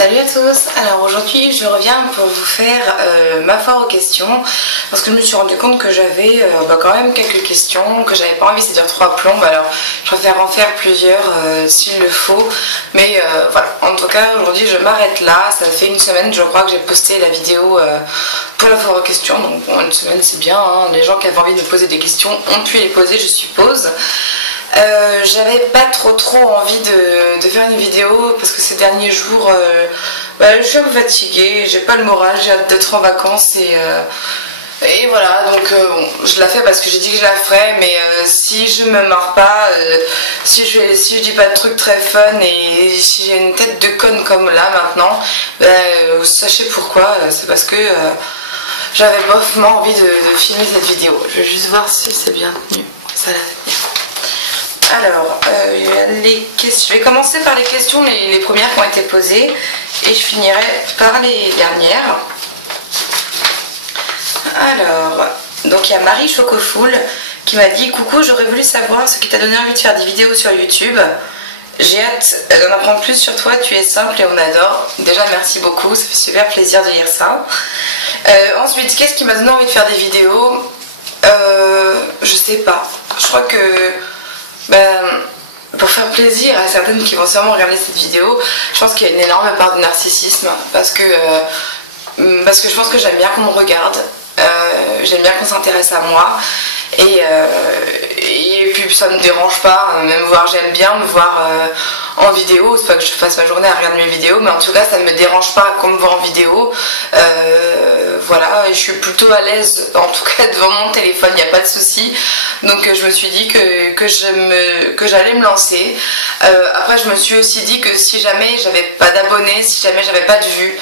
Salut à tous. Alors aujourd'hui je reviens pour vous faire ma foire aux questions parce que je me suis rendu compte que j'avais quand même quelques questions, que j'avais pas envie de dire trois plombes, alors je préfère en faire plusieurs s'il le faut, mais voilà, en tout cas aujourd'hui je m'arrête là. Ça fait une semaine je crois que j'ai posté la vidéo pour la foire aux questions, donc bon, une semaine c'est bien, hein. Les gens qui avaient envie de me poser des questions ont pu les poser, je suppose. J'avais pas trop envie de faire une vidéo parce que ces derniers jours je suis un peu fatiguée, j'ai pas le moral, j'ai hâte d'être en vacances et voilà, donc bon, je la fais parce que j'ai dit que je la ferais, mais si je me marre pas, si je dis pas de trucs très fun et si j'ai une tête de conne comme là maintenant, vous sachez pourquoi, c'est parce que j'avais bofement envie de filmer cette vidéo. Je vais juste voir si c'est bien tenu, ça l'a tenu. Alors, les questions. Je vais commencer par les questions, les premières qui ont été posées, et je finirai par les dernières. Alors, donc il y a Marie Chocofoul qui m'a dit: coucou, j'aurais voulu savoir ce qui t'a donné envie de faire des vidéos sur YouTube. J'ai hâte d'en apprendre plus sur toi, tu es simple et on adore. Déjà, merci beaucoup, ça fait super plaisir de lire ça. Ensuite, qu'est-ce qui m'a donné envie de faire des vidéos? Je sais pas. Je crois que pour faire plaisir à certaines qui vont sûrement regarder cette vidéo, je pense qu'il y a une énorme part de narcissisme parce que je pense que j'aime bien qu'on me regarde, j'aime bien qu'on s'intéresse à moi et puis ça me dérange pas, même voir, j'aime bien me voir en vidéo. C'est pas que je passe ma journée à regarder mes vidéos, mais en tout cas ça ne me dérange pas qu'on me voit en vidéo. Voilà, et je suis plutôt à l'aise en tout cas devant mon téléphone, il n'y a pas de souci. Donc je me suis dit que j'allais me lancer. Après je me suis aussi dit que si jamais j'avais pas d'abonnés, si jamais j'avais pas de vues,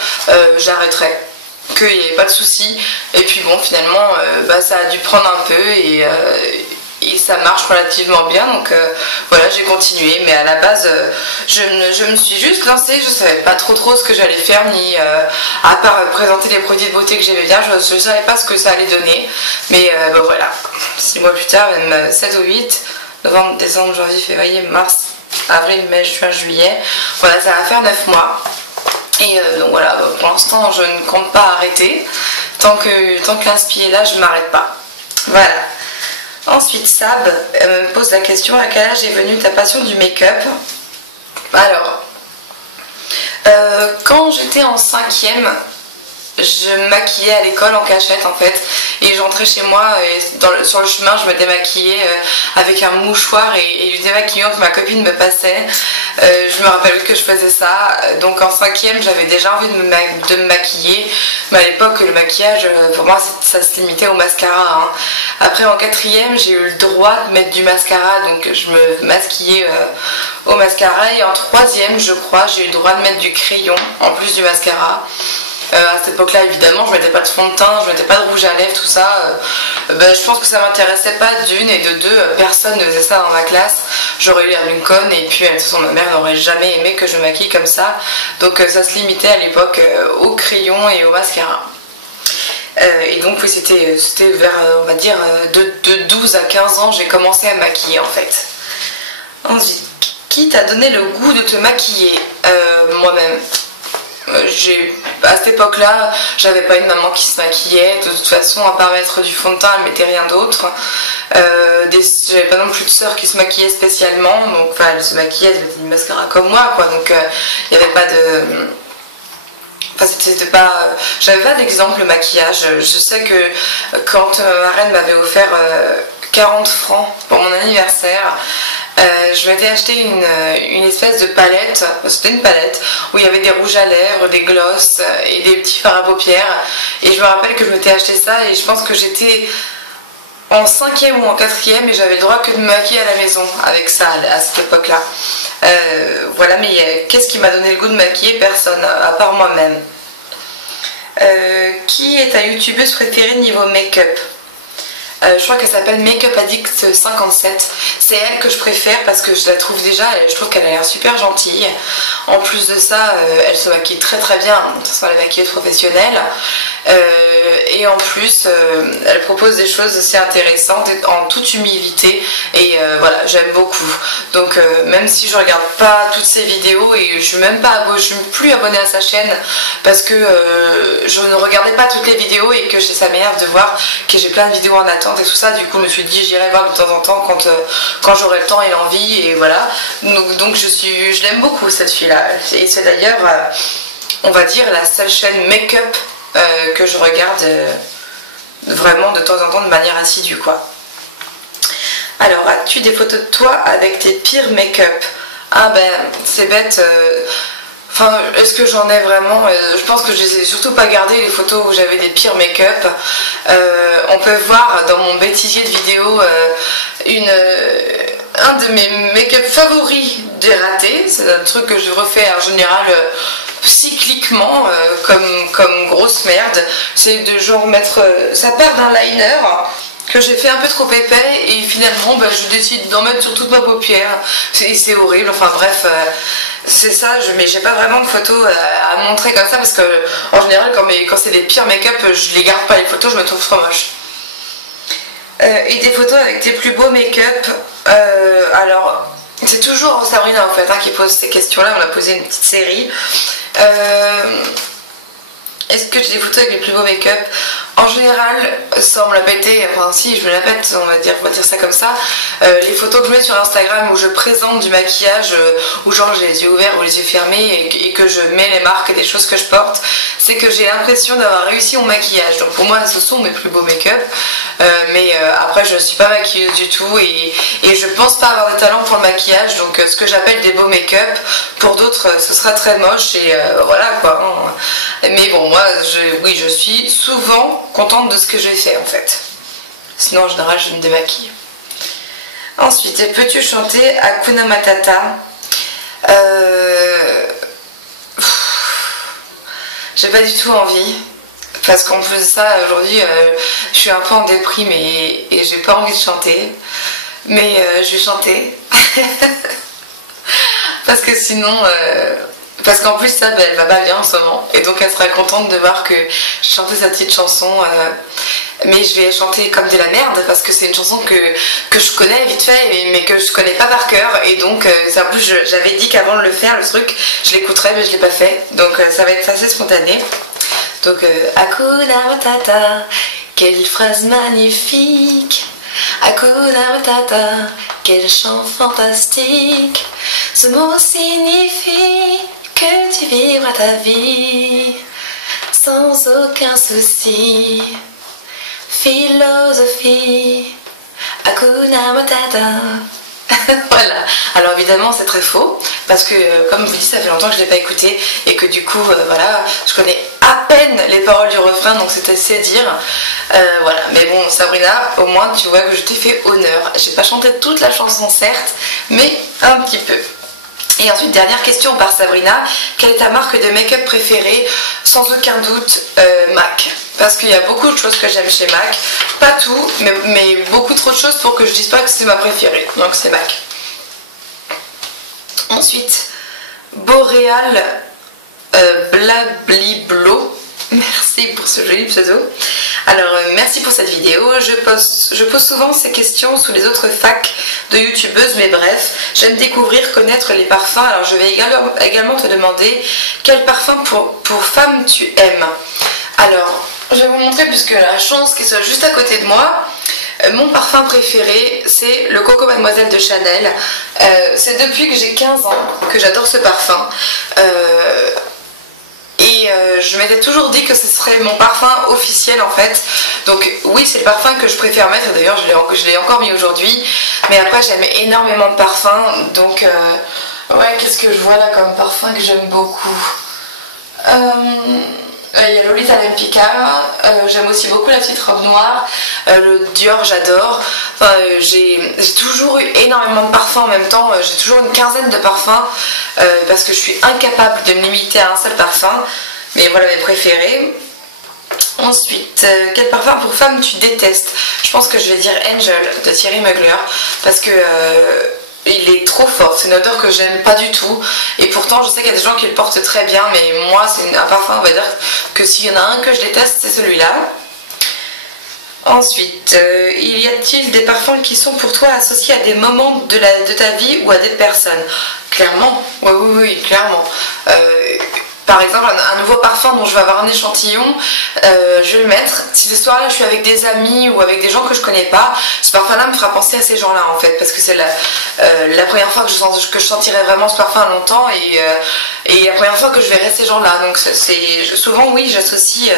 j'arrêterais, qu'il n'y avait pas de souci. Et puis bon, finalement ça a dû prendre un peu et ça marche relativement bien, donc voilà, j'ai continué. Mais à la base je me suis juste lancée, je savais pas trop ce que j'allais faire, ni à part présenter les produits de beauté que j'aimais bien, je savais pas ce que ça allait donner. Mais voilà, 6 mois plus tard, même 7 ou 8, novembre, décembre, janvier, février, mars, avril, mai, juin, juillet, voilà, ça va faire 9 mois. Et donc voilà, pour l'instant je ne compte pas arrêter, tant que l'inspi est là, je m'arrête pas. Voilà. Ensuite, Sab me pose la question: à quel âge est venue ta passion du make-up? Alors, quand j'étais en 5e, je me maquillais à l'école en cachette en fait, et j'entrais chez moi et sur le chemin je me démaquillais avec un mouchoir et du démaquillant que ma copine me passait. Je me rappelle que je faisais ça. Donc en 5e j'avais déjà envie de me maquiller, mais à l'époque le maquillage pour moi ça se limitait au mascara, hein. Après en 4e j'ai eu le droit de mettre du mascara, donc je me maquillais au mascara, et en 3e je crois j'ai eu le droit de mettre du crayon en plus du mascara. À cette époque là évidemment je mettais pas de fond de teint, je mettais pas de rouge à lèvres, tout ça. Je pense que ça m'intéressait pas d'une, et de deux, personne ne faisait ça dans ma classe, j'aurais eu l'air d'une conne, et puis de toute façon ma mère n'aurait jamais aimé que je me maquille comme ça, donc ça se limitait à l'époque au crayon et au mascara. Et donc oui, c'était vers on va dire de 12 à 15 ans j'ai commencé à me maquiller en fait. Ensuite, qui t'a donné le goût de te maquiller? Moi-même. À cette époque là j'avais pas une maman qui se maquillait, de toute façon à part mettre du fond de teint elle mettait rien d'autre. J'avais pas non plus de sœur qui se maquillait spécialement, donc enfin elle se maquillait, elle mettait du mascara comme moi quoi, donc il n'y avait pas de... Enfin, c'était pas... J'avais pas d'exemple maquillage. Je sais que quand ma reine m'avait offert 40 francs pour mon anniversaire, je m'étais acheté une espèce de palette, c'était une palette où il y avait des rouges à lèvres, des glosses et des petits fards à paupières, et je me rappelle que je m'étais acheté ça, et je pense que j'étais en 5e ou en 4e et j'avais le droit que de me maquiller à la maison avec ça à cette époque là. Voilà, mais qu'est-ce qui m'a donné le goût de maquiller? Personne, à part moi-même. Qui est ta youtubeuse préférée niveau make-up? Je crois qu'elle s'appelle Makeup Addict 57. C'est elle que je préfère parce que je la trouve déjà, je trouve qu'elle a l'air super gentille. En plus de ça, elle se maquille très très bien, de toute façon elle est maquilleuse professionnelle. Et en plus, elle propose des choses assez intéressantes en toute humilité. Et voilà, j'aime beaucoup. Donc même si je regarde pas toutes ses vidéos et je suis même pas je suis plus abonnée à sa chaîne parce que je ne regardais pas toutes les vidéos et que ça m'énerve de voir que j'ai plein de vidéos en attente et tout ça. Du coup, je me suis dit j'irai voir de temps en temps quand j'aurai le temps et l'envie, et voilà. Donc je l'aime beaucoup cette fille-là. Et c'est d'ailleurs, on va dire, la seule chaîne make-up que je regarde vraiment de temps en temps de manière assidue, quoi. Alors, as-tu des photos de toi avec tes pires make-up? Ah ben, c'est bête. Enfin, est-ce que j'en ai vraiment? Je pense que je les ai surtout pas gardées, les photos où j'avais des pires make-up. On peut voir dans mon bêtisier de vidéos un de mes make-up favoris des ratés. C'est un truc que je refais en général cycliquement, comme grosse merde. C'est de genre mettre sa paire d'un liner que j'ai fait un peu trop épais et finalement je décide d'en mettre sur toute ma paupière. C'est horrible, enfin bref, c'est ça. Mais j'ai pas vraiment de photos à montrer comme ça parce que en général quand c'est des pires make-up, je les garde pas les photos, je me trouve trop moche. Et des photos avec tes plus beaux make-up. Alors c'est toujours Sabrina en fait qui pose ces questions là. On a posé une petite série. Est-ce que j'ai des photos avec les plus beaux make-up? En général, sans me la péter, enfin si je me la pète, on va dire ça comme ça, les photos que je mets sur Instagram où je présente du maquillage, où genre j'ai les yeux ouverts ou les yeux fermés et que je mets les marques et des choses que je porte, c'est que j'ai l'impression d'avoir réussi mon maquillage. Donc pour moi ce sont mes plus beaux make-up, mais après je ne suis pas maquilleuse du tout et je pense pas avoir de talent pour le maquillage, donc ce que j'appelle des beaux make-up, pour d'autres ce sera très moche et voilà quoi. Mais bon, moi oui, je suis souvent contente de ce que j'ai fait en fait. Sinon en général je me démaquille. Ensuite, peux-tu chanter Hakuna Matata? J'ai pas du tout envie. Parce qu'en plus de ça, aujourd'hui, je suis un peu en déprime et j'ai pas envie de chanter. Mais je vais chanter. Parce que sinon... Parce qu'en plus, ça, elle va pas bien en ce moment. Et donc, elle sera contente de voir que je chantais sa petite chanson. Mais je vais chanter comme de la merde parce que c'est une chanson que je connais vite fait, mais que je connais pas par cœur. Et donc, en plus, j'avais dit qu'avant de le faire, le truc, je l'écouterais, mais je l'ai pas fait. Donc, ça va être assez spontané. Donc, Hakuna Matata, quelle phrase magnifique! Hakuna Matata, quel chant fantastique! Ce mot signifie que tu vivras ta vie sans aucun souci. Philosophie, Hakuna Matata. Voilà. Alors évidemment c'est très faux parce que comme je vous dis, ça fait longtemps que je ne l'ai pas écouté et que du coup voilà, je connais à peine les paroles du refrain, donc c'est assez dire. Voilà. Mais bon, Sabrina, au moins tu vois que je t'ai fait honneur. J'ai pas chanté toute la chanson certes, mais un petit peu. Et ensuite, dernière question par Sabrina, quelle est ta marque de make-up préférée? Sans aucun doute, MAC. Parce qu'il y a beaucoup de choses que j'aime chez MAC. Pas tout, mais beaucoup trop de choses pour que je dise pas que c'est ma préférée. Donc c'est MAC. Ensuite, Boréal Blabliblo. Merci pour ce joli pseudo. Alors merci pour cette vidéo. Je pose souvent ces questions sous les autres facs de youtubeuses, mais bref, j'aime découvrir, connaître les parfums. Alors je vais également te demander quel parfum pour femme tu aimes. Alors je vais vous montrer, puisque la chance qu'il soit juste à côté de moi. Mon parfum préféré, c'est le Coco Mademoiselle de Chanel. C'est depuis que j'ai 15 ans que j'adore ce parfum. Et je m'étais toujours dit que ce serait mon parfum officiel en fait. Donc oui, c'est le parfum que je préfère mettre. D'ailleurs je l'ai encore mis aujourd'hui. Mais après j'aime énormément de parfums. Donc ouais, qu'est-ce que je vois là comme parfum que j'aime beaucoup? Il y a Lolita Lempicka, j'aime aussi beaucoup la petite robe noire, le Dior j'adore. Enfin, j'ai toujours eu énormément de parfums en même temps, j'ai toujours une quinzaine de parfums parce que je suis incapable de me limiter à un seul parfum. Mais voilà mes préférés. Ensuite, quel parfum pour femme tu détestes? Je pense que je vais dire Angel de Thierry Mugler parce que il est trop fort, c'est une odeur que j'aime pas du tout et pourtant je sais qu'il y a des gens qui le portent très bien, mais moi c'est un parfum, on va dire que s'il y en a un que je déteste, c'est celui-là. Ensuite, y a-t-il des parfums qui sont pour toi associés à des moments de ta vie ou à des personnes? Clairement, oui, clairement. Par exemple, un nouveau parfum dont je vais avoir un échantillon, je vais le mettre. Si ce soir-là je suis avec des amis ou avec des gens que je connais pas, ce parfum-là me fera penser à ces gens-là en fait, parce que c'est la première fois que je sentirai vraiment ce parfum longtemps et la première fois que je verrai ces gens-là. Donc souvent oui, j'associe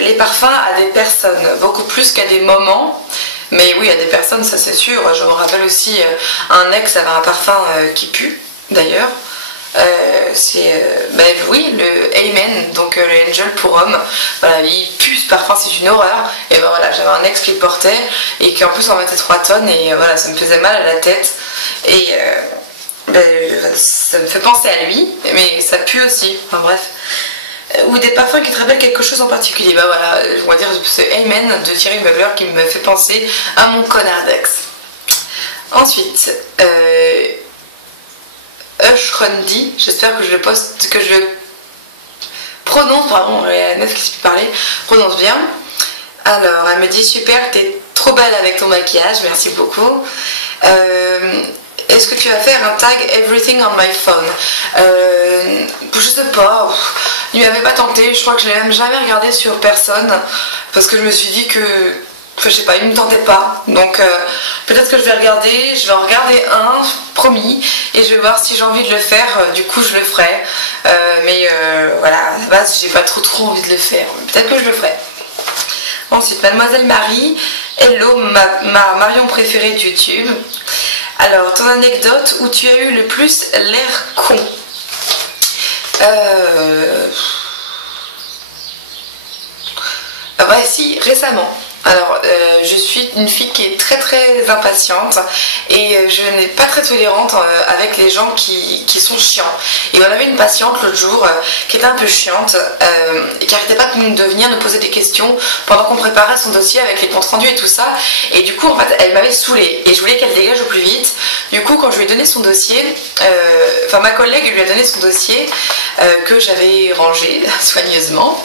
les parfums à des personnes, beaucoup plus qu'à des moments. Mais oui, à des personnes, ça c'est sûr. Je me rappelle aussi un ex avait un parfum qui pue d'ailleurs. Oui, le Amen, donc le Angel pour homme. Voilà, il pue ce parfum, c'est une horreur. Et ben voilà, j'avais un ex qui le portait et qui en plus en mettait 3 tonnes et voilà, ça me faisait mal à la tête. Et ça me fait penser à lui, mais ça pue aussi. Enfin bref. Ou des parfums qui te rappellent quelque chose en particulier. Bah voilà, on va dire c'est Amen de Thierry Mugler qui me fait penser à mon connard d'ex. Ensuite, Ushrundi, j'espère que je le prononce, pardon, il y a la meuf qui sait plus parler, prononce bien. Alors, elle me dit super, t'es trop belle avec ton maquillage, merci beaucoup. Est-ce que tu vas faire un tag everything on my phone? Je sais pas, il m'avait pas tenté, je crois que je l'ai même jamais regardé sur personne parce que je me suis dit que, enfin je sais pas, il me tentait pas, donc peut-être que je vais en regarder un, promis, et je vais voir si j'ai envie de le faire, du coup je le ferai, mais voilà, à la base j'ai pas trop envie de le faire, peut-être que je le ferai. Ensuite, Mademoiselle Marie, hello, ma Marion préférée de YouTube. Alors, ton anecdote où tu as eu le plus l'air con. Bah si, récemment. Alors, je suis une fille qui est très impatiente et je n'ai pas très tolérante avec les gens qui sont chiants. Et on avait une patiente l'autre jour qui était un peu chiante et qui arrêtait pas de venir nous poser des questions pendant qu'on préparait son dossier avec les comptes rendus et tout ça. Et du coup, en fait, elle m'avait saoulée et je voulais qu'elle dégage au plus vite. Du coup, quand je lui ai donné son dossier, ma collègue lui a donné son dossier que j'avais rangé soigneusement.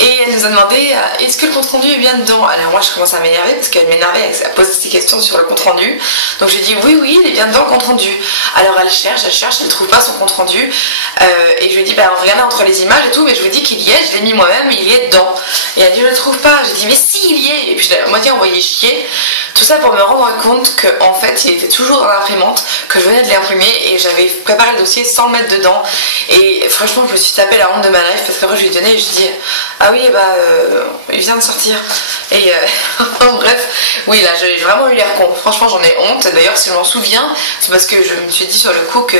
Et elle nous a demandé est-ce que le compte rendu est bien dedans. Alors moi je commence à m'énerver parce qu'elle m'énervait, elle pose des questions sur le compte rendu. Donc j'ai dit oui il est bien dedans le compte rendu. Alors elle cherche, elle trouve pas son compte rendu. Et je lui ai dit on regardait entre les images et tout, mais je vous dis qu'il y est, je l'ai mis moi-même, il y est dedans. Et elle dit je le trouve pas. J'ai dit mais si il y est. Et puis la moitié envoyé chier. Tout ça pour me rendre compte qu'en fait il était toujours dans l'imprimante, que je venais de l'imprimer et j'avais préparé le dossier sans le mettre dedans. Et franchement je me suis tapé la honte de ma life parce qu'après je lui ai donné et je lui ai dit ah oui il vient de sortir. Et bref, oui là j'ai vraiment eu l'air con, franchement j'en ai honte. D'ailleurs si je m'en souviens c'est parce que je me suis dit sur le coup que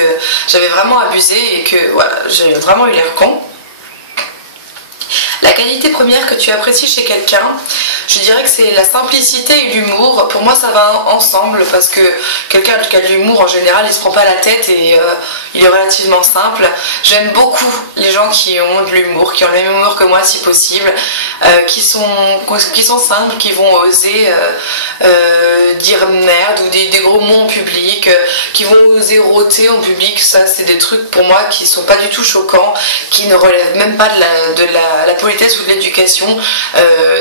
j'avais vraiment abusé et que voilà j'ai vraiment eu l'air con. La qualité première que tu apprécies chez quelqu'un, je dirais que c'est la simplicité et l'humour. Pour moi ça va ensemble parce que quelqu'un qui a de l'humour en général il se prend pas la tête et il est relativement simple. J'aime beaucoup les gens qui ont de l'humour, qui ont le même humour que moi si possible, qui sont simples, qui vont oser dire merde ou des gros mots en public, qui vont oser rôter en public. Ça c'est des trucs pour moi qui sont pas du tout choquants, qui ne relèvent même pas de la politesse ou de l'éducation.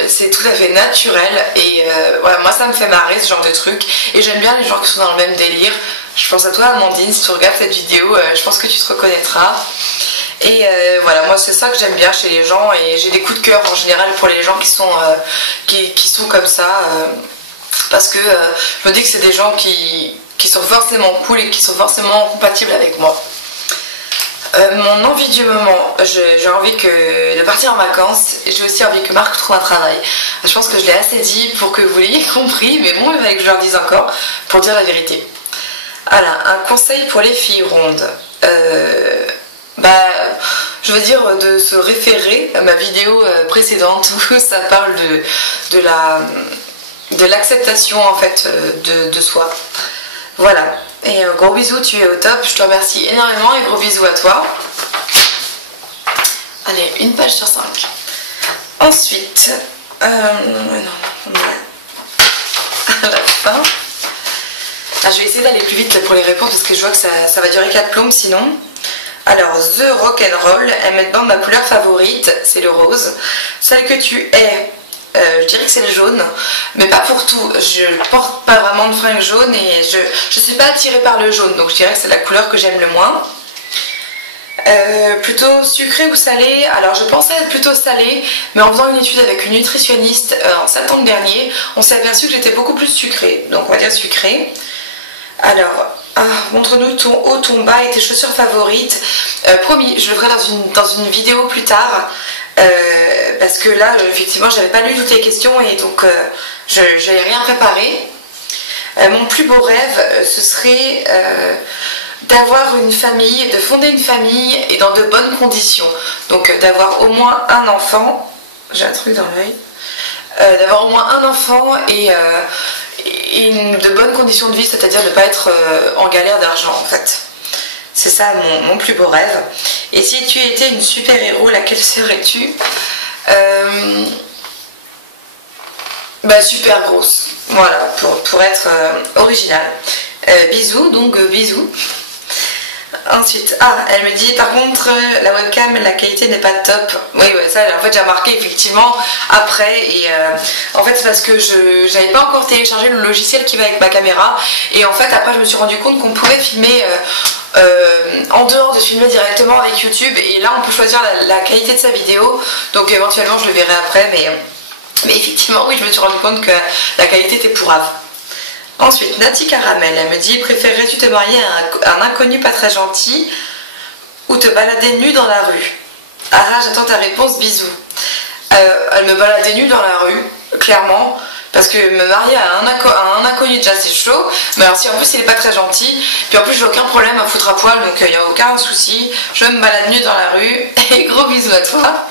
C'est tout à fait naturel et voilà, moi ça me fait marrer ce genre de trucs et j'aime bien les gens qui sont dans le même délire. Je pense à toi Amandine, si tu regardes cette vidéo, je pense que tu te reconnaîtras. Et voilà, moi c'est ça que j'aime bien chez les gens et j'ai des coups de cœur en général pour les gens qui sont comme ça parce que je me dis que c'est des gens qui sont forcément cool et qui sont forcément compatibles avec moi. Mon envie du moment, j'ai envie de partir en vacances et j'ai aussi envie que Marc trouve un travail. Je pense que je l'ai assez dit pour que vous l'ayez compris, mais bon, il fallait que je leur dise encore pour dire la vérité. Voilà, un conseil pour les filles rondes. Je veux dire de se référer à ma vidéo précédente où ça parle de l'acceptation en fait de soi. Voilà. Et gros bisous, tu es au top, je te remercie énormément et gros bisous à toi. Allez, une page sur 5. Ensuite, non, on est à la fin. Ah, je vais essayer d'aller plus vite pour les réponses parce que je vois que ça va durer 4 plombes sinon. Alors, The Rock'n'Roll, elle me demande ma couleur favorite, c'est le rose. Celle que tu es, je dirais que c'est le jaune, mais pas pour tout. Je porte pas vraiment de fringues jaunes et je suis pas attirée par le jaune, donc je dirais que c'est la couleur que j'aime le moins. Plutôt sucré ou salé? Alors je pensais être plutôt salé, mais en faisant une étude avec une nutritionniste en septembre dernier, on s'est aperçu que j'étais beaucoup plus sucrée, donc on va dire sucré. Alors, montre-nous ton haut, ton bas et tes chaussures favorites. Promis, je le ferai dans une vidéo plus tard, parce que là, effectivement, j'avais pas lu toutes les questions et donc je n'avais rien préparé. Mon plus beau rêve, ce serait d'avoir une famille, de fonder une famille et dans de bonnes conditions. Donc d'avoir au moins un enfant, j'ai un truc dans l'œil, d'avoir au moins un enfant et de bonnes conditions de vie, c'est-à-dire de ne pas être en galère d'argent en fait. C'est ça mon plus beau rêve. Et si tu étais une super-héros, laquelle serais-tu? Super grosse, voilà, pour être originale. Bisous, donc bisous. Ensuite, elle me dit par contre la webcam, la qualité n'est pas top. Oui, ouais, ça en fait j'ai remarqué effectivement après et en fait c'est parce que je n'avais pas encore téléchargé le logiciel qui va avec ma caméra et en fait après je me suis rendu compte qu'on pouvait filmer en dehors de filmer directement avec YouTube et là on peut choisir la qualité de sa vidéo, donc éventuellement je le verrai après mais effectivement oui je me suis rendu compte que la qualité était pourrave. Ensuite, Nati Caramel, elle me dit: préférerais-tu te marier à un inconnu pas très gentil ou te balader nue dans la rue? J'attends ta réponse, bisous. Elle me baladait nue dans la rue, clairement, parce que me marier à un inconnu déjà c'est chaud, mais alors si en plus il est pas très gentil, puis en plus j'ai aucun problème à foutre à poil, donc il n'y a aucun souci, je me balade nue dans la rue, et gros bisous à toi.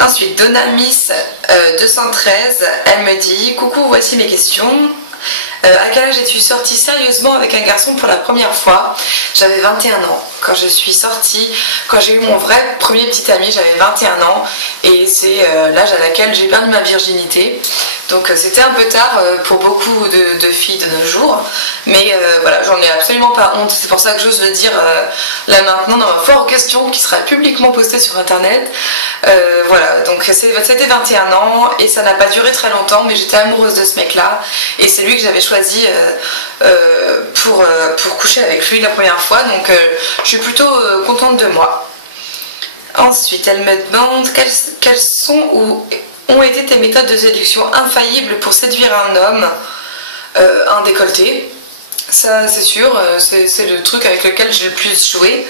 Ensuite, Donamis 213, elle me dit: coucou, voici mes questions. À quel âge es-tu sortie sérieusement avec un garçon pour la première fois? J'avais 21 ans quand je suis sortie, quand j'ai eu mon vrai premier petit ami, j'avais 21 ans et c'est l'âge à laquelle j'ai perdu ma virginité. Donc c'était un peu tard pour beaucoup de filles de nos jours, mais voilà, j'en ai absolument pas honte, c'est pour ça que j'ose le dire là maintenant dans ma foire aux questions qui sera publiquement postée sur internet. Voilà, donc c'était 21 ans et ça n'a pas duré très longtemps, mais j'étais amoureuse de ce mec là et c'est lui que j'avais choisi pour coucher avec lui la première fois, donc je suis plutôt contente de moi. Ensuite, elle me demande quelles sont ou ont été tes méthodes de séduction infaillibles pour séduire un homme. Un décolleté, ça c'est sûr, c'est le truc avec lequel j'ai le plus joué,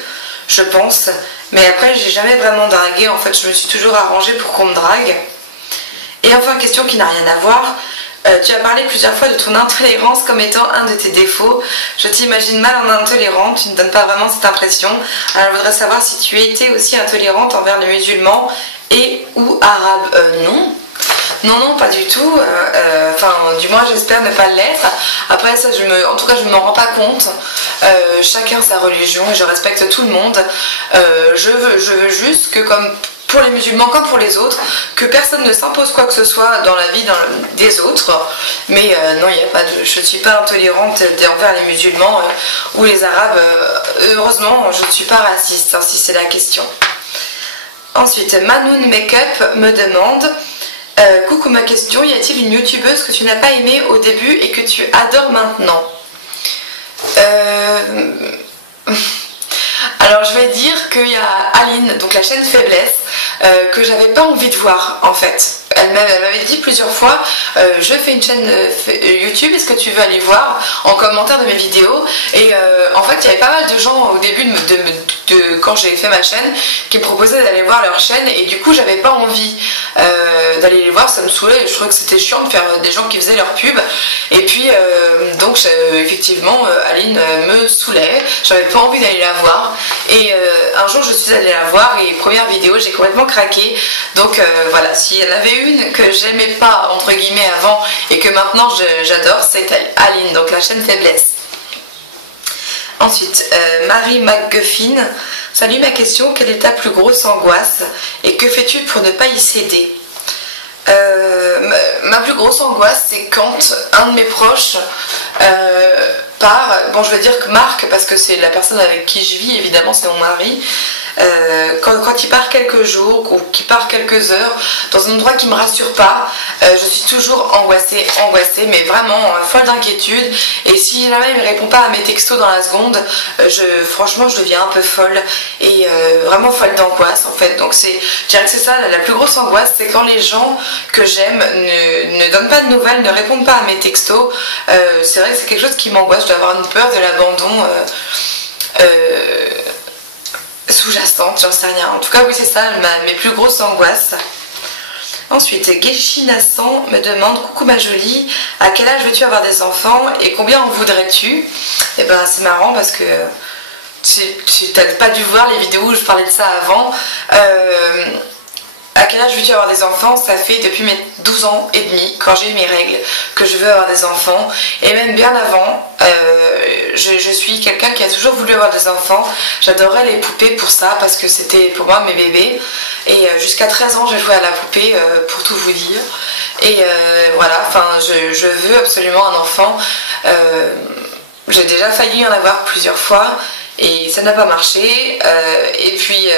je pense. Mais après, j'ai jamais vraiment dragué, en fait, je me suis toujours arrangée pour qu'on me drague. Et enfin, question qui n'a rien à voir. Tu as parlé plusieurs fois de ton intolérance comme étant un de tes défauts. Je t'imagine mal en intolérante, tu ne donnes pas vraiment cette impression. Alors je voudrais savoir si tu étais aussi intolérante envers les musulmans et ou arabes. Non. Non, pas du tout. Enfin, du moins j'espère ne pas l'être. Après ça, en tout cas je ne m'en rends pas compte. Chacun sa religion et je respecte tout le monde. Je veux juste que comme pour les musulmans comme pour les autres, que personne ne s'impose quoi que ce soit dans la vie des autres, mais non, il n'y a pas de, je ne suis pas intolérante envers les musulmans ou les arabes, heureusement je ne suis pas raciste, hein, si c'est la question. Ensuite, Manoun Makeup me demande: coucou, ma question, y a-t-il une youtubeuse que tu n'as pas aimée au début et que tu adores maintenant? Alors je vais dire qu'il y a Aline, donc la chaîne Faiblesse, que j'avais pas envie de voir en fait. Elle m'avait dit plusieurs fois: je fais une chaîne YouTube, est-ce que tu veux aller voir en commentaire de mes vidéos? Et en fait il y avait pas mal de gens au début quand j'ai fait ma chaîne qui me proposaient d'aller voir leur chaîne, et du coup j'avais pas envie d'aller les voir, ça me saoulait, je trouvais que c'était chiant de faire des gens qui faisaient leur pub, et puis donc effectivement Aline me saoulait, j'avais pas envie d'aller la voir, et un jour je suis allée la voir et première vidéo j'ai complètement craqué, donc voilà, s'il y en avait une que j'aimais pas entre guillemets avant et que maintenant j'adore, c'est Aline, donc la chaîne Faiblesse. Ensuite, Marie McGuffin: salut, ma question, quelle est ta plus grosse angoisse et que fais-tu pour ne pas y céder? Ma plus grosse angoisse, c'est quand un de mes proches part, bon je vais dire que Marc, parce que c'est la personne avec qui je vis, évidemment c'est mon mari, quand il part quelques jours ou qu'il part quelques heures dans un endroit qui me rassure pas, je suis toujours angoissée, mais vraiment folle d'inquiétude, et si jamais il me répond pas à mes textos dans la seconde, franchement je deviens un peu folle, et vraiment folle d'angoisse en fait. Donc je dirais que c'est ça la plus grosse angoisse, c'est quand les gens que j'aime ne donnent pas de nouvelles, ne répondent pas à mes textos. C'est vrai que c'est quelque chose qui m'angoisse, je dois avoir une peur de l'abandon sous-jacente, j'en sais rien. En tout cas oui, c'est ça mes plus grosses angoisses. Ensuite, Geshi-Nassan me demande: coucou ma jolie, à quel âge veux-tu avoir des enfants et combien en voudrais-tu? Et ben c'est marrant parce que tu n'as pas dû voir les vidéos où je parlais de ça avant. À quel âge veux-tu avoir des enfants? Ça fait depuis mes 12 ans et demi, quand j'ai eu mes règles, que je veux avoir des enfants. Et même bien avant, je suis quelqu'un qui a toujours voulu avoir des enfants. J'adorais les poupées pour ça, parce que c'était pour moi mes bébés. Et jusqu'à 13 ans, j'ai joué à la poupée, pour tout vous dire. Et voilà, enfin, je veux absolument un enfant. J'ai déjà failli en avoir plusieurs fois, et ça n'a pas marché. Et puis...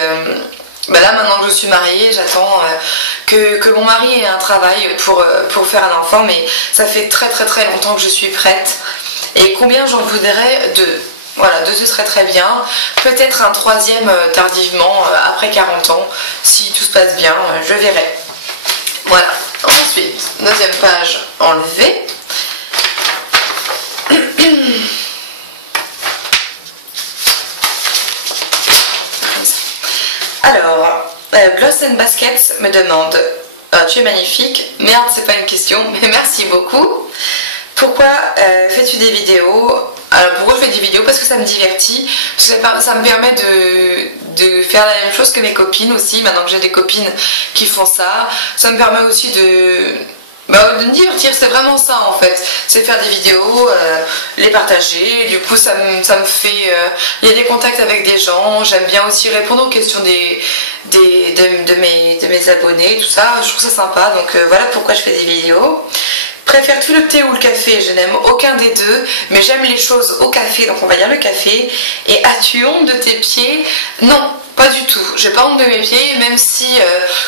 bah là maintenant que je suis mariée, j'attends que mon mari ait un travail pour faire un enfant, mais ça fait très longtemps que je suis prête. Et combien j'en voudrais? Deux. Voilà, deux ce serait très bien. Peut-être un troisième tardivement, après 40 ans, si tout se passe bien, je verrai. Voilà. Ensuite, deuxième page enlevée. Alors, Gloss and Basket me demande: tu es magnifique, merde c'est pas une question, mais merci beaucoup. Pourquoi fais-tu des vidéos? Alors pourquoi je fais des vidéos? Parce que ça me divertit, parce que ça me permet de faire la même chose que mes copines aussi, maintenant que j'ai des copines qui font ça. Ça me permet aussi de me divertir, c'est vraiment ça en fait, c'est faire des vidéos, les partager, du coup ça me fait il y a des contacts avec des gens, j'aime bien aussi répondre aux questions de mes abonnés, tout ça, je trouve ça sympa, donc voilà pourquoi je fais des vidéos. Préfères-tu le thé ou le café? Je n'aime aucun des deux, mais j'aime les choses au café, donc on va dire le café. Et as-tu honte de tes pieds? Non, pas du tout. J'ai pas honte de mes pieds, même si,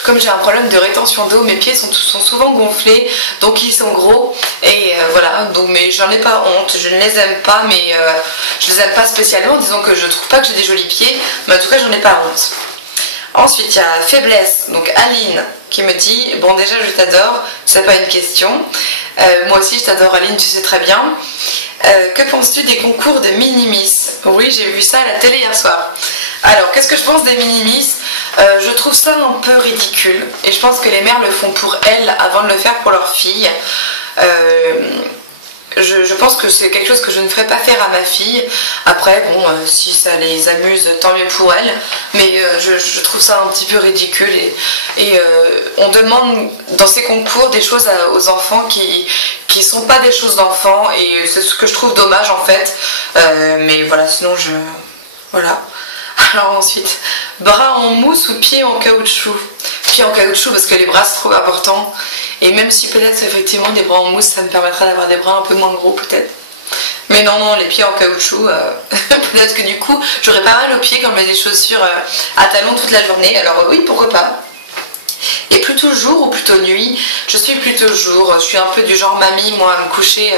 comme j'ai un problème de rétention d'eau, mes pieds sont souvent gonflés, donc ils sont gros. Et voilà, donc, mais j'en ai pas honte, je ne les aime pas, mais je les aime pas spécialement, disons que je trouve pas que j'ai des jolis pieds, mais en tout cas j'en ai pas honte. Ensuite, il y a Faiblesse, donc Aline, qui me dit: bon, déjà je t'adore, c'est pas une question. Moi aussi je t'adore Aline, tu sais très bien. Que penses-tu des concours de mini-miss? Oui, j'ai vu ça à la télé hier soir. Alors, qu'est-ce que je pense des mini-miss? Je trouve ça un peu ridicule, et je pense que les mères le font pour elles avant de le faire pour leurs filles. Je pense que c'est quelque chose que je ne ferai pas faire à ma fille. Après, bon, si ça les amuse, tant mieux pour elles. Mais je trouve ça un petit peu ridicule. Et on demande dans ces concours des choses aux enfants qui sont pas des choses d'enfants. Et c'est ce que je trouve dommage en fait. Mais voilà, sinon voilà. Alors ensuite, bras en mousse ou pieds en caoutchouc? Pieds en caoutchouc parce que les bras c'est trop important. Et même si peut-être effectivement des bras en mousse ça me permettra d'avoir des bras un peu moins gros peut-être. Mais non, les pieds en caoutchouc, peut-être que du coup j'aurais pas mal aux pieds quand je mets des chaussures à talons toute la journée. Alors oui, pourquoi pas. Et plutôt jour ou plutôt nuit? Je suis plutôt jour, je suis un peu du genre mamie, moi, à me coucher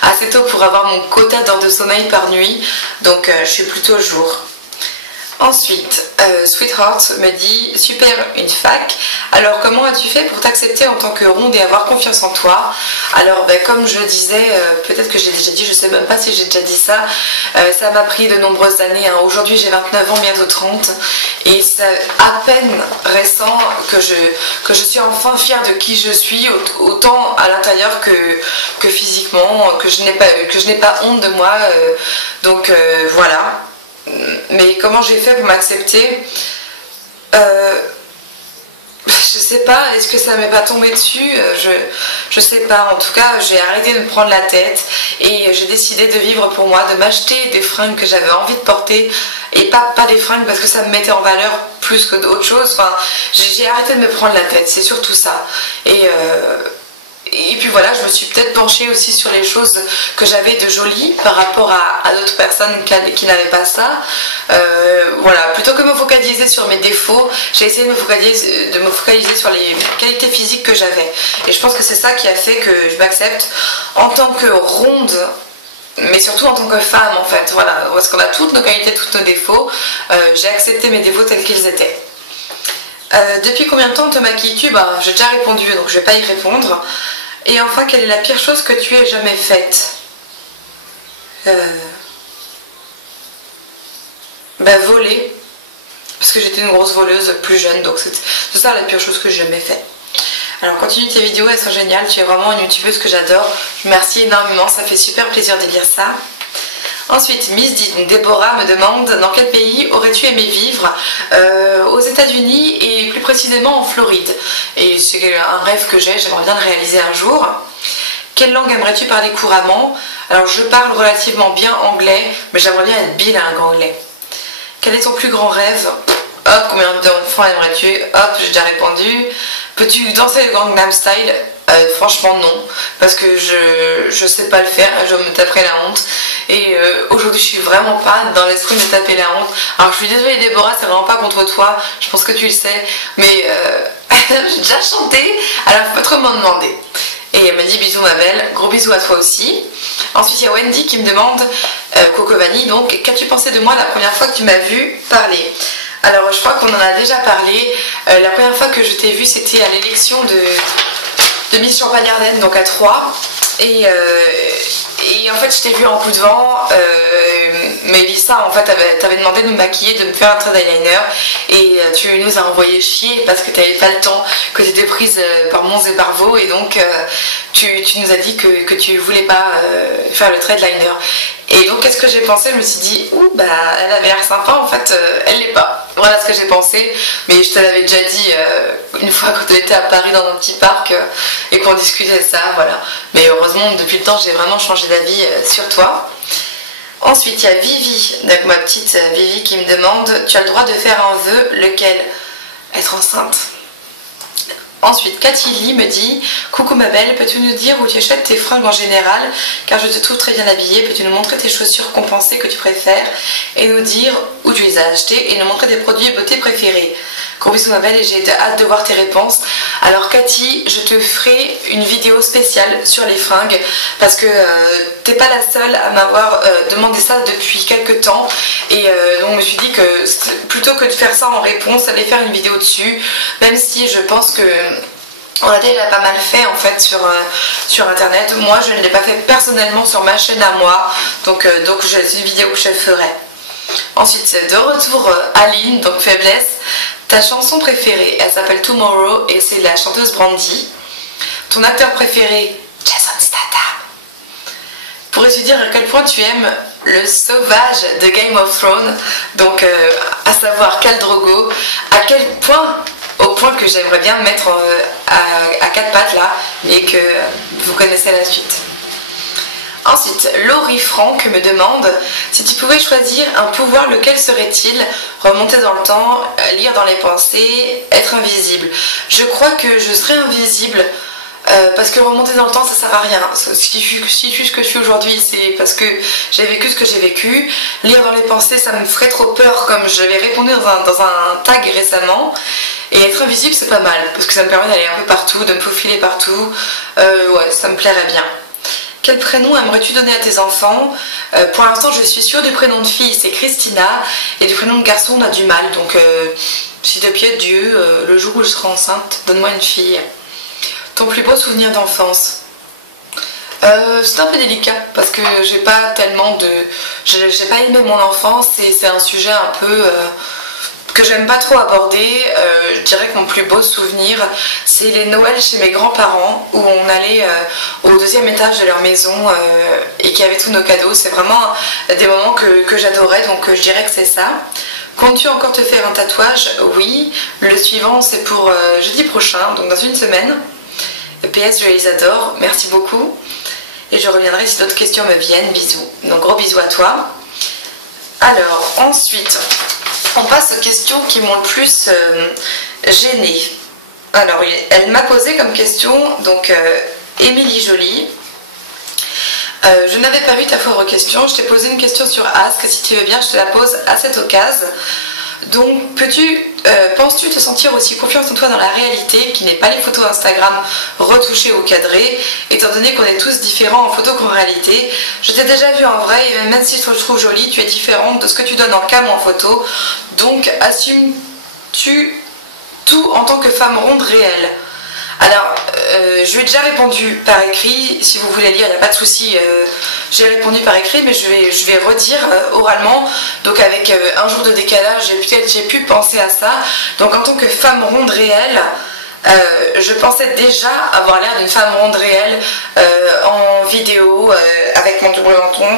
assez tôt pour avoir mon quota d'heures de sommeil par nuit. Donc je suis plutôt jour. Ensuite, Sweetheart me dit: super, une fac. Alors comment as-tu fait pour t'accepter en tant que ronde et avoir confiance en toi? Alors comme je disais, peut-être que j'ai déjà dit, je sais même pas si j'ai déjà dit ça, ça m'a pris de nombreuses années, hein. Aujourd'hui j'ai 29 ans, bientôt 30, et c'est à peine récent que je suis enfin fière de qui je suis, autant à l'intérieur que physiquement, que je n'ai pas honte de moi, donc voilà. Mais comment j'ai fait pour m'accepter? Je sais pas, est-ce que ça m'est pas tombé dessus? Je sais pas. En tout cas, j'ai arrêté de me prendre la tête et j'ai décidé de vivre pour moi, de m'acheter des fringues que j'avais envie de porter et pas des fringues parce que ça me mettait en valeur plus que d'autres choses. Enfin, j'ai arrêté de me prendre la tête, c'est surtout ça. Et puis voilà, je me suis peut-être penchée aussi sur les choses que j'avais de jolies par rapport à d'autres personnes qui n'avaient pas ça. Voilà, plutôt que de me focaliser sur mes défauts, j'ai essayé de me focaliser sur les qualités physiques que j'avais. Et je pense que c'est ça qui a fait que je m'accepte en tant que ronde, mais surtout en tant que femme en fait. Voilà, parce qu'on a toutes nos qualités, tous nos défauts. J'ai accepté mes défauts tels qu'ils étaient. Depuis combien de temps te maquilles-tu? J'ai déjà répondu, donc je vais pas y répondre. Et enfin, quelle est la pire chose que tu aies jamais faite? Voler. Parce que j'étais une grosse voleuse plus jeune, donc c'est ça la pire chose que j'ai jamais faite. Alors continue tes vidéos, elles sont géniales, tu es vraiment une youtubeuse que j'adore. Merci énormément, ça fait super plaisir de lire ça. Ensuite, Miss D, donc Déborah me demande dans quel pays aurais-tu aimé vivre? Aux États-Unis et plus précisément en Floride. Et c'est un rêve que j'aimerais bien le réaliser un jour. Quelle langue aimerais-tu parler couramment? Alors je parle relativement bien anglais, mais j'aimerais bien être bilingue anglais. Quel est ton plus grand rêve? Hop, combien d'enfants aimerais-tu? Hop, j'ai déjà répondu. Peux-tu danser le Gangnam Style? Franchement non, parce que je sais pas le faire, je me taperai la honte. Et aujourd'hui je suis vraiment pas dans l'esprit de me taper la honte. Alors je suis désolée Déborah, c'est vraiment pas contre toi, je pense que tu le sais, mais j'ai déjà chanté, alors faut pas trop m'en demander. Et elle m'a dit bisous ma belle, gros bisous à toi aussi. Ensuite il y a Wendy qui me demande, Coco Vanille donc, qu'as-tu pensé de moi la première fois que tu m'as vu parler? Alors je crois qu'on en a déjà parlé, la première fois que je t'ai vue c'était à l'élection de Miss Champagne-Ardenne, donc à Troyes. Et en fait, je t'ai vu en coup de vent. Mélissa, en fait, t'avais demandé de me maquiller, de me faire un trait d'eyeliner. Et tu nous as envoyé chier parce que t'avais pas le temps, que t'étais prise par Mons et par Vaux. Et donc, tu nous as dit que tu voulais pas faire le trait de liner. Et donc, qu'est-ce que j'ai pensé? Je me suis dit, ouh, elle avait l'air sympa. En fait, elle l'est pas. Voilà ce que j'ai pensé. Mais je te l'avais déjà dit une fois quand on était à Paris dans un petit parc et qu'on discutait de ça. Voilà. Mais heureusement, depuis le temps, j'ai vraiment changé d'avis sur toi. Ensuite, il y a Vivi, donc ma petite Vivi qui me demande, tu as le droit de faire un vœu, lequel? Être enceinte. Ensuite, Cathy Lee me dit, coucou ma belle, peux-tu nous dire où tu achètes tes fringues en général? Car je te trouve très bien habillée, peux-tu nous montrer tes chaussures compensées que tu préfères et nous dire où tu les as achetées et nous montrer tes produits beauté préférés? Gros bisous ma belle et j'ai hâte de voir tes réponses. Alors Cathy, je te ferai une vidéo spéciale sur les fringues parce que t'es pas la seule à m'avoir demandé ça depuis quelques temps et donc je me suis dit que plutôt que de faire ça en réponse, j'allais faire une vidéo dessus, même si je pense que on a déjà pas mal fait en fait sur internet. Moi je ne l'ai pas fait personnellement sur ma chaîne à moi, donc c'est une vidéo que je ferai. Ensuite de retour Aline, donc Faiblesse. Ta chanson préférée, elle s'appelle Tomorrow et c'est la chanteuse Brandy. Ton acteur préféré, Jason Statham. Pourrais-tu dire à quel point tu aimes le sauvage de Game of Thrones, donc à savoir Khal Drogo, à quel point, au point que j'aimerais bien me mettre à quatre pattes là et que vous connaissez la suite. Ensuite, Laurie Franck me demande si tu pouvais choisir un pouvoir, lequel serait-il? Remonter dans le temps, lire dans les pensées, être invisible. Je crois que je serais invisible parce que remonter dans le temps ça sert à rien. Si je suis ce que je suis aujourd'hui, c'est parce que j'ai vécu ce que j'ai vécu. Lire dans les pensées ça me ferait trop peur, comme j'avais répondu dans un tag récemment. Et être invisible c'est pas mal parce que ça me permet d'aller un peu partout, de me faufiler partout. Ouais, ça me plairait bien. Quel prénom aimerais-tu donner à tes enfants? Pour l'instant je suis sûre du prénom de fille, c'est Christina, et du prénom de garçon on a du mal, donc si de pied Dieu, le jour où je serai enceinte, donne-moi une fille. Ton plus beau souvenir d'enfance? C'est un peu délicat parce que j'ai pas tellement de... J'ai pas aimé mon enfance et c'est un sujet un peu... que j'aime pas trop aborder. Je dirais que mon plus beau souvenir c'est les Noëls chez mes grands-parents où on allait au deuxième étage de leur maison et qu'il y avait tous nos cadeaux. C'est vraiment des moments que j'adorais, donc je dirais que c'est ça. Comptes-tu encore te faire un tatouage? Oui. Le suivant c'est pour jeudi prochain, donc dans une semaine. PS, je les adore, merci beaucoup. Et je reviendrai si d'autres questions me viennent. Bisous. Donc gros bisous à toi. Alors ensuite, on passe aux questions qui m'ont le plus gênée. Alors elle m'a posé comme question, donc Émilie Jolie. Je n'avais pas vu ta foire aux questions, je t'ai posé une question sur Ask, si tu veux bien je te la pose à cette occasion. Donc penses-tu te sentir aussi confiante en toi dans la réalité, qui n'est pas les photos Instagram retouchées ou cadrées, étant donné qu'on est tous différents en photo qu'en réalité? Je t'ai déjà vu en vrai et même si je te trouve jolie, tu es différente de ce que tu donnes en cam ou en photo, donc assumes-tu tout en tant que femme ronde réelle? Alors, je lui ai déjà répondu par écrit, si vous voulez lire, il n'y a pas de souci, j'ai répondu par écrit, mais je vais redire oralement, donc avec un jour de décalage, j'ai pu penser à ça. Donc en tant que femme ronde réelle, je pensais déjà avoir l'air d'une femme ronde réelle en vidéo avec mon double menton,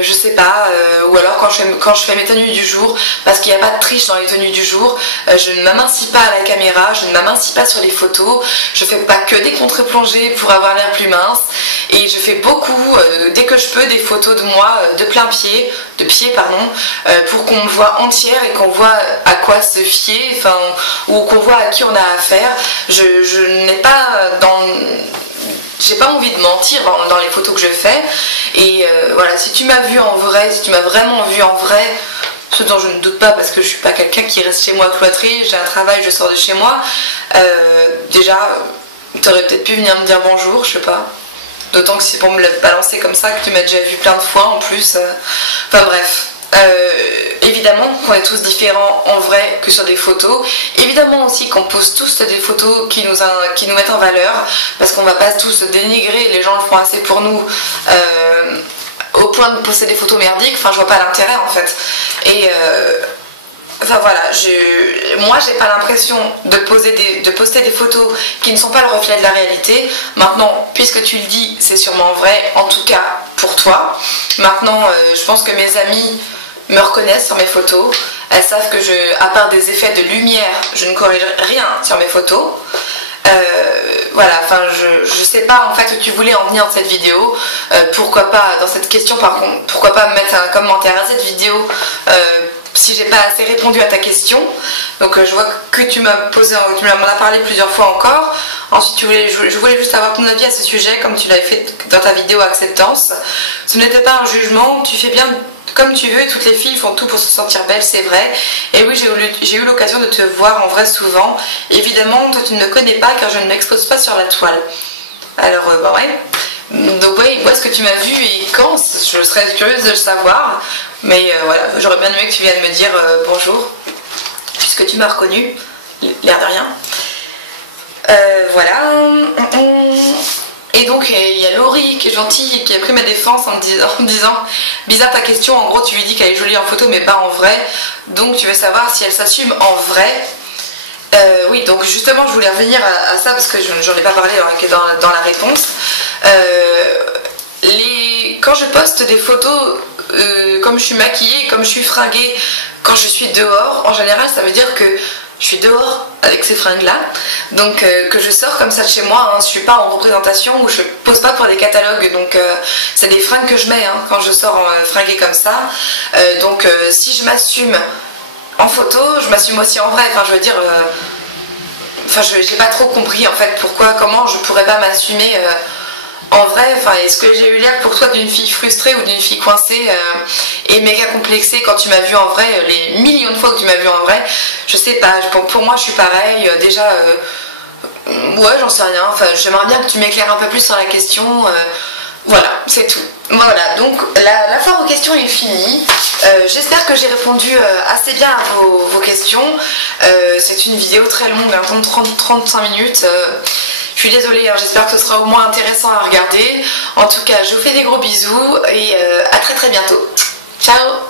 je sais pas, ou alors quand je fais mes tenues du jour, parce qu'il n'y a pas de triche dans les tenues du jour, je ne m'amincis pas à la caméra, je ne m'amincis pas sur les photos, je fais pas que des contre-plongées pour avoir l'air plus mince, et je fais beaucoup, dès que je peux, des photos de moi de plein pied, pour qu'on me voit entière et qu'on voit à quoi se fier, enfin, ou qu'on voit à qui on a affaire. Je n'ai pas j'ai pas envie de mentir dans les photos que je fais, et voilà, si tu m'as vu en vrai, si tu m'as vraiment vu en vrai, ce dont je ne doute pas parce que je suis pas quelqu'un qui reste chez moi cloîtré, j'ai un travail, je sors de chez moi, déjà t'aurais peut-être pu venir me dire bonjour, je sais pas, d'autant que c'est pour me le balancer comme ça que tu m'as déjà vu plein de fois en plus, enfin bref. Évidemment qu'on est tous différents en vrai que sur des photos, évidemment aussi qu'on pose tous des photos qui nous mettent en valeur, parce qu'on va pas tous dénigrer, les gens le font assez pour nous, au point de poster des photos merdiques, enfin je vois pas l'intérêt en fait, et enfin voilà, moi j'ai pas l'impression de poster des photos qui ne sont pas le reflet de la réalité. Maintenant, puisque tu le dis, c'est sûrement vrai, en tout cas pour toi. Maintenant, je pense que mes amis me reconnaissent sur mes photos. Elles savent que à part des effets de lumière, je ne corrige rien sur mes photos. Voilà, enfin je sais pas en fait où tu voulais en venir dans cette vidéo, pourquoi pas dans cette question par contre, pourquoi pas me mettre un commentaire à cette vidéo si j'ai pas assez répondu à ta question. Donc je vois que tu m'en as parlé plusieurs fois encore. Ensuite je voulais juste avoir ton avis à ce sujet, comme tu l'avais fait dans ta vidéo acceptance. Ce n'était pas un jugement, tu fais bien comme tu veux, toutes les filles font tout pour se sentir belles, c'est vrai. Et oui, j'ai eu l'occasion de te voir en vrai souvent. Évidemment, toi tu ne me connais pas car je ne m'expose pas sur la toile. Alors, bah ouais. Donc ouais, où est-ce que tu m'as vu et quand? Je serais curieuse de le savoir. Mais voilà, j'aurais bien aimé que tu viennes me dire bonjour, puisque tu m'as reconnu, l'air de rien. Voilà. Et donc il y a Laurie qui est gentille, qui a pris ma défense en me disant bizarre ta question, en gros tu lui dis qu'elle est jolie en photo mais pas en vrai, donc tu veux savoir si elle s'assume en vrai. Oui, donc justement je voulais revenir à ça parce que j'en ai pas parlé dans la réponse. Quand je poste des photos comme je suis maquillée, comme je suis fringuée, quand je suis dehors, en général ça veut dire que je suis dehors avec ces fringues là, donc que je sors comme ça de chez moi, hein. Je suis pas en représentation ou je pose pas pour des catalogues, donc c'est des fringues que je mets quand je sors fringuée comme ça, donc si je m'assume en photo, je m'assume aussi en vrai, enfin je veux dire, enfin j'ai pas trop compris en fait comment je pourrais pas m'assumer en vrai. Enfin, est-ce que j'ai eu l'air pour toi d'une fille frustrée ou d'une fille coincée et méga complexée quand tu m'as vu en vrai, les millions de fois que tu m'as vu en vrai? Je sais pas, pour moi je suis pareil, déjà ouais j'en sais rien, enfin j'aimerais bien que tu m'éclaires un peu plus sur la question, voilà, c'est tout. Voilà, donc la foire aux questions est finie. J'espère que j'ai répondu assez bien à vos questions. C'est une vidéo très longue, un temps de 30-35 minutes. Je suis désolée, j'espère que ce sera au moins intéressant à regarder. En tout cas, je vous fais des gros bisous et à très très bientôt. Ciao!